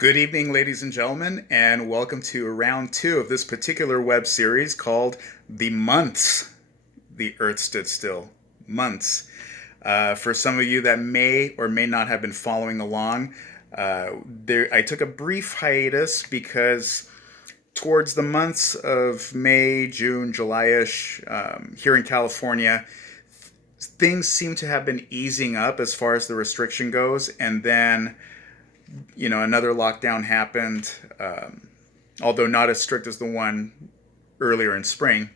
Good evening, ladies and gentlemen, and welcome to round two of this particular web series called The Months the Earth Stood Still. Months. For some of you that may or may not have been following along, I took a brief hiatus because towards the months of May, June, July-ish, here in California, things seem to have been easing up as far as the restriction goes, and then another lockdown happened, although not as strict as the one earlier in spring.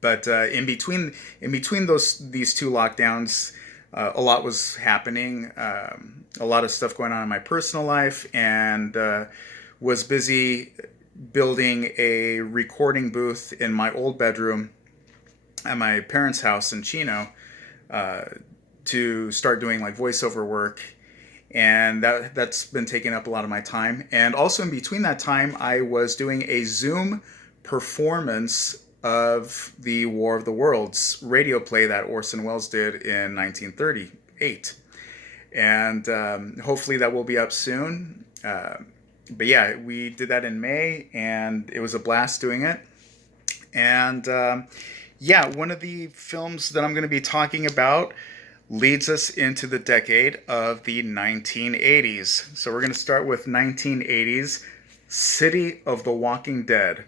But in between these two lockdowns, a lot was happening. A lot of stuff going on in my personal life, and was busy building a recording booth in my old bedroom at my parents' house in Chino, to start doing like voiceover work, and that's been taking up a lot of my time. And also in between that time, I was doing a Zoom performance of the War of the Worlds radio play that Orson Welles did in 1938, and hopefully that will be up soon. But yeah, we did that in May, and it was a blast doing it. And yeah, one of the films that I'm going to be talking about leads us into the decade of the 1980s. So we're going to start with 1980s City of the Walking Dead,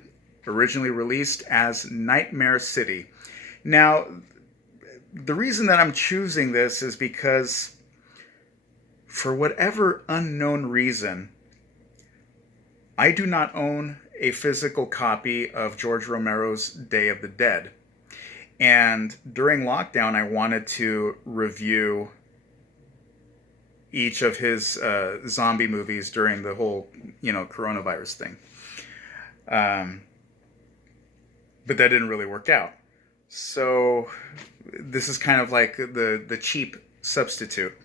originally released as Nightmare City. Now, the reason that I'm choosing this is because, for whatever unknown reason, I do not own a physical copy of George Romero's Day of the Dead. And during lockdown, I wanted to review each of his zombie movies during the whole, coronavirus thing. But that didn't really work out. So this is kind of like the cheap substitute.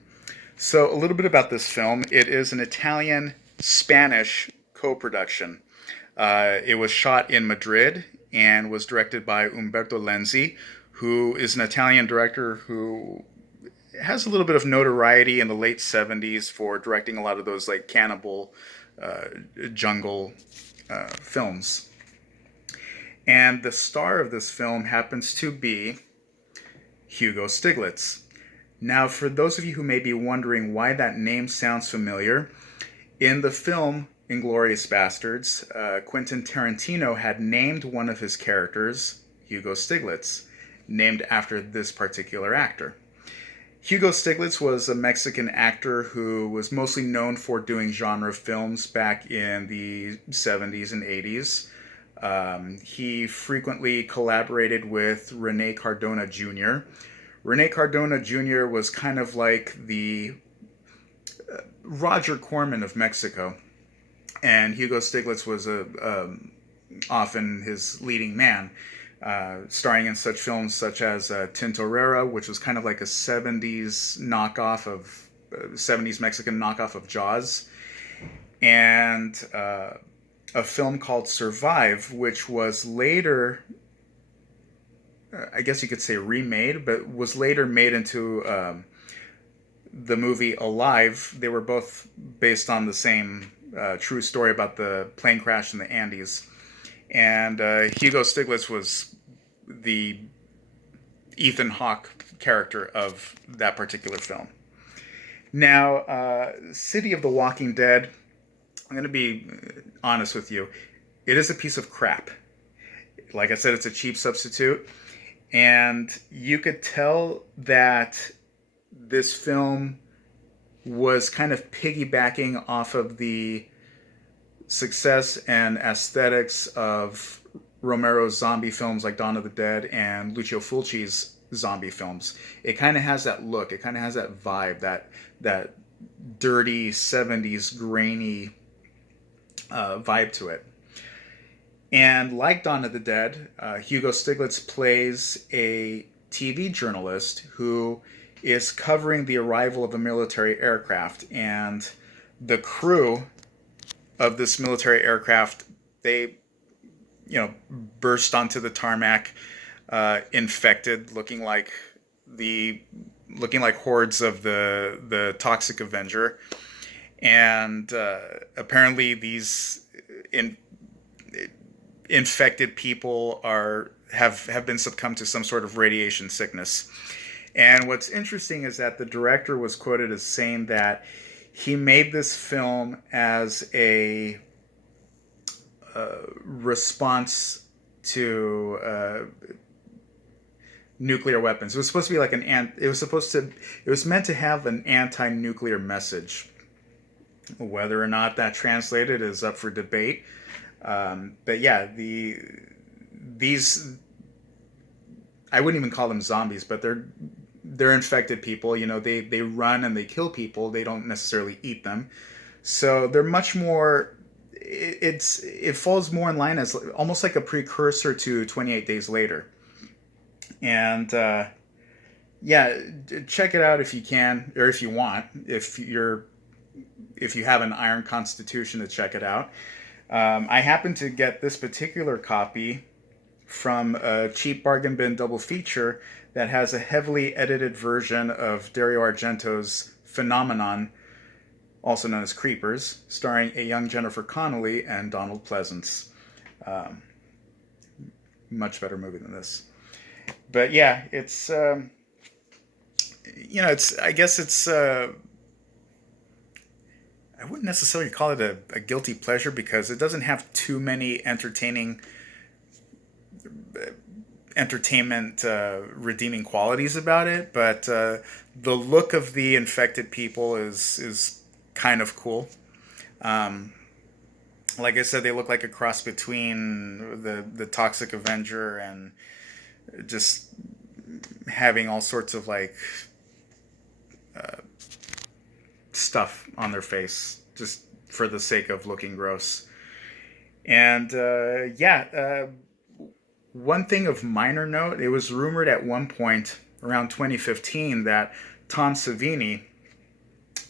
So a little bit about this film. It is an Italian-Spanish co-production. It was shot in Madrid and was directed by Umberto Lenzi, who is an Italian director who has a little bit of notoriety in the late 70s for directing a lot of those like cannibal jungle films. And the star of this film happens to be Hugo Stiglitz. Now, for those of you who may be wondering why that name sounds familiar, in the film Inglourious Basterds, Quentin Tarantino had named one of his characters Hugo Stiglitz, named after this particular actor. Hugo Stiglitz was a Mexican actor who was mostly known for doing genre films back in the 70s and 80s. He frequently collaborated with Rene Cardona Jr. Rene Cardona Jr. was kind of like the Roger Corman of Mexico, and Hugo Stiglitz was often his leading man, starring in such films such as Tintorera, which was kind of like a 70s knockoff of 70s Mexican knockoff of Jaws, and a film called Survive, which was later, I guess you could say remade, but was later made into the movie Alive. They were both based on the same true story about the plane crash in the Andes. And Hugo Stiglitz was the Ethan Hawke character of that particular film. Now, City of the Walking Dead, I'm going to be honest with you, it is a piece of crap. Like I said, it's a cheap substitute. And you could tell that this film was kind of piggybacking off of the success and aesthetics of Romero's zombie films like Dawn of the Dead and Lucio Fulci's zombie films. It kind of has that look. It kind of has that vibe, that dirty 70s grainy vibe to it. And like Dawn of the Dead, Hugo Stiglitz plays a TV journalist who is covering the arrival of a military aircraft, and the crew of this military aircraft, they burst onto the tarmac, infected, looking like hordes of the Toxic Avenger. and apparently these in, infected people have been succumbed to some sort of radiation sickness. And what's interesting is that the director was quoted as saying that he made this film as a response to nuclear weapons. It was supposed to be like it was meant to have an anti-nuclear message. Whether or not that translated is up for debate. But yeah, these I wouldn't even call them zombies, but they're infected people. You know, they run and they kill people. They don't necessarily eat them. So they're much more. It falls more in line as almost like a precursor to 28 Days Later. And yeah, check it out if you can, or if you want, if you have an iron constitution to check it out. I happened to get this particular copy from a cheap bargain bin double feature that has a heavily edited version of Dario Argento's Phenomenon, also known as Creepers, starring a young Jennifer Connelly and Donald Pleasance. Um, Much better movie than this. But yeah, it's it's I guess it's I wouldn't necessarily call it a guilty pleasure because it doesn't have too many entertainment redeeming qualities about it, but the look of the infected people is kind of cool. Um, like I said, they look like a cross between the Toxic Avenger and just having all sorts of like stuff on their face just for the sake of looking gross. And one thing of minor note, it was rumored at one point around 2015 that Tom Savini,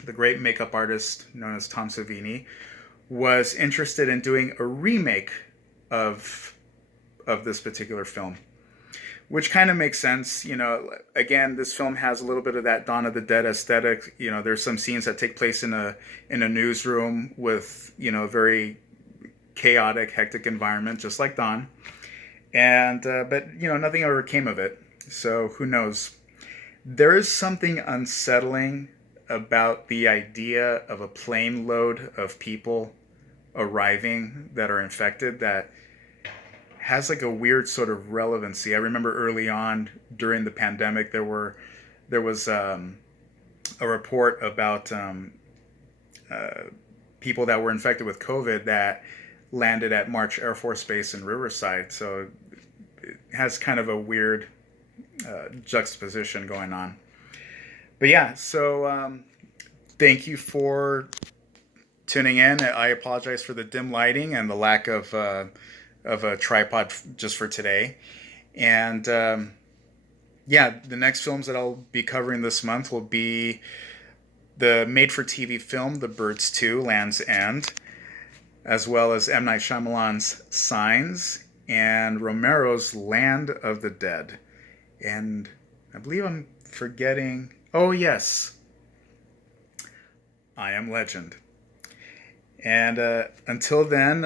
the great makeup artist known as Tom Savini, was interested in doing a remake of this particular film, which kind of makes sense. You know, again, this film has a little bit of that Dawn of the Dead aesthetic. You know, there's some scenes that take place in a newsroom with, you know, a very chaotic, hectic environment, just like Dawn. And but you know, nothing ever came of it. So who knows? There is something unsettling about the idea of a plane load of people arriving that are infected that has like a weird sort of relevancy. I remember early on during the pandemic, there was a report about people that were infected with COVID that landed at March Air Force Base in Riverside. So it has kind of a weird juxtaposition going on. But yeah, so thank you for tuning in. I apologize for the dim lighting and the lack of a tripod just for today. And yeah, the next films that I'll be covering this month will be the made-for-TV film The Birds 2, Land's End, as well as M. Night Shyamalan's Signs and Romero's Land of the Dead. And I believe I'm forgetting... Oh, yes. I Am Legend. And until then,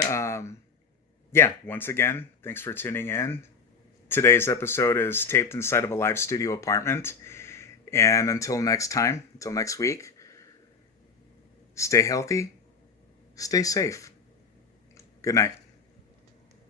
yeah, once again, thanks for tuning in. Today's episode is taped inside of a live studio apartment. And until next time, until next week, stay healthy, stay safe. Good night.